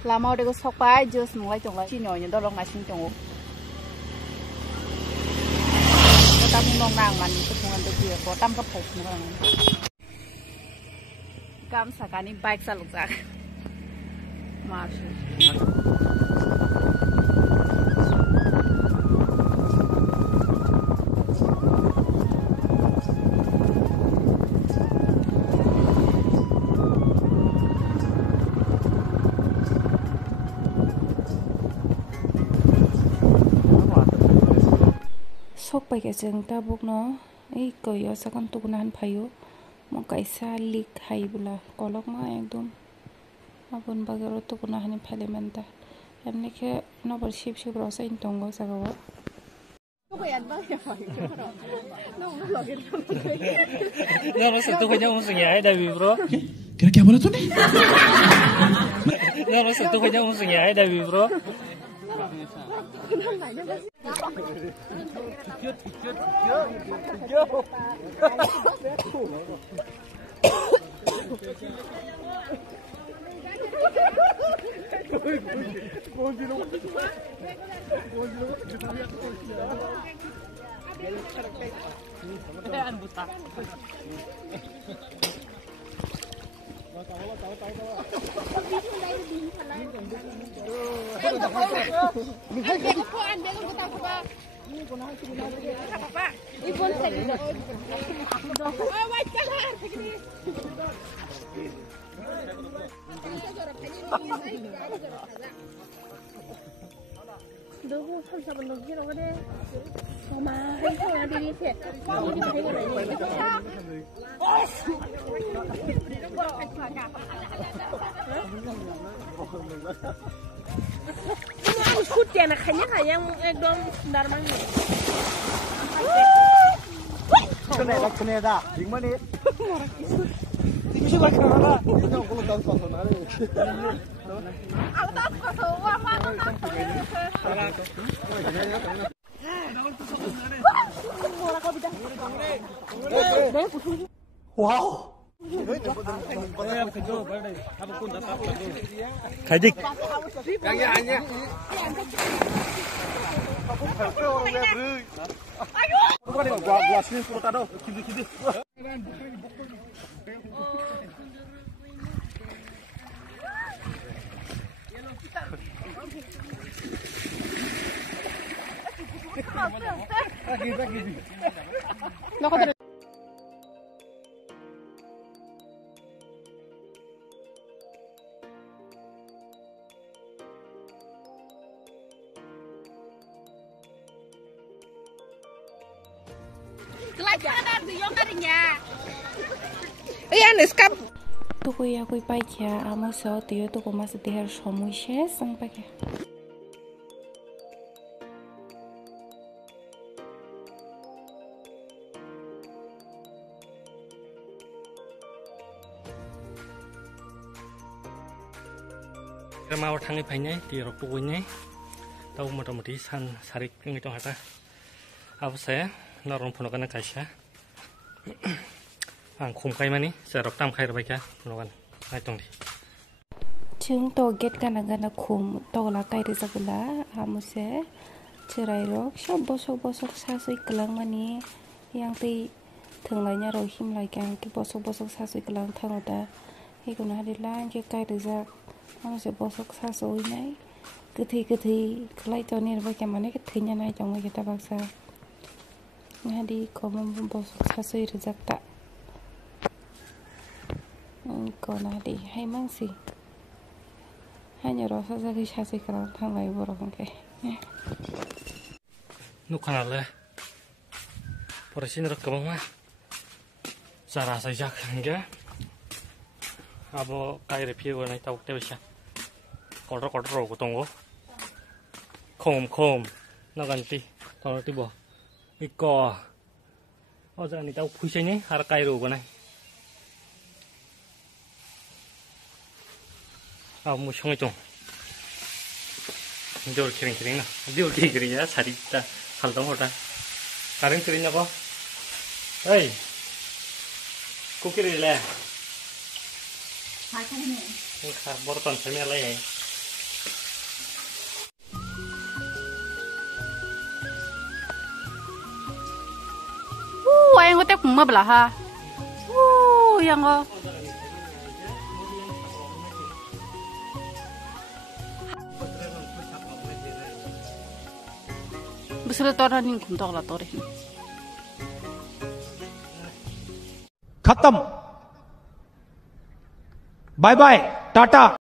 Lama udah sok pai jus mulai jong chi nhỏ những đó long mà xin jong ta không nong nang man cái thùng ăn được kia có tâm cấp phục nữa cam sakani bike sa lục giác mà sốc bay cái rừng ta buộc nó ấy cởi ở sao con tụ nan phải yếu một cái xa lik hay bula kolok ma ekdom apun bagaro tụ nan phải lên men ta em này cái nó bật ship ship rồi sao in tongo sao vậy Nggak maksud tuh hanya musuhnya ada bibro. Kira-kira boleh tuh nih? Nggak maksud tuh hanya musuhnya ada bibro. 너무 참사분 넘기라고 그래. 엄마, 행사야 되니 새. 우리 배가 나니. Aku kutia nak kayaknya ekdom darman ni. Kena dah. Jing mana ni? Bisa baca mana? Jangan kalau tahu pasal mana. Aku tahu pasal apa. Wow. Kadik. Gua sini suruh tado. Kidi. Kelajaran di yang karinya. iya neskap tuh ya kui pakai amo so tiyo tuh kok masih tihar somushe sang pakai mau thang phainya di rok punya tahu motomoti san sarik ngi tong hata apa saya narong punokan kasya ang khum kai mani sa rok tam khai ra baika punokan ai tong di chung to get kana khum to la kai re sagla amo se cerai rok sok bosok sasui kelang mani yang ti thường lại nhà rồi him lại càng cái bosok sasui kelang thang oda he kuna hadi lan ke kai re za amo se bosok sasui nai cứ thi lại to ni ba cái mane cái thi nya nai trong cái ta baksa ngadi ko mom bosok sasui re zakta còn đi hay mang gì hai nhà đó sao khi xa xôi cái thằng này vừa rồi cái nuk kana le porosin rok kabang ma sara sa jak hangga abo kai re phi go nai tau te bisa kodro ko tongo khom no ganti tong ti bo iko oja ni tau phuise ni har kai ro go nai mu song 좀 이걸 키링키링나 이걸 키링키링이야 살이다 살동 호다 다른 키링냐고 에이 코끼리래 hai cái này 카 버ton 설명할래 yang tek ma bla ha yang go besar toran ning kum tok la tore खत्म bye bye Tata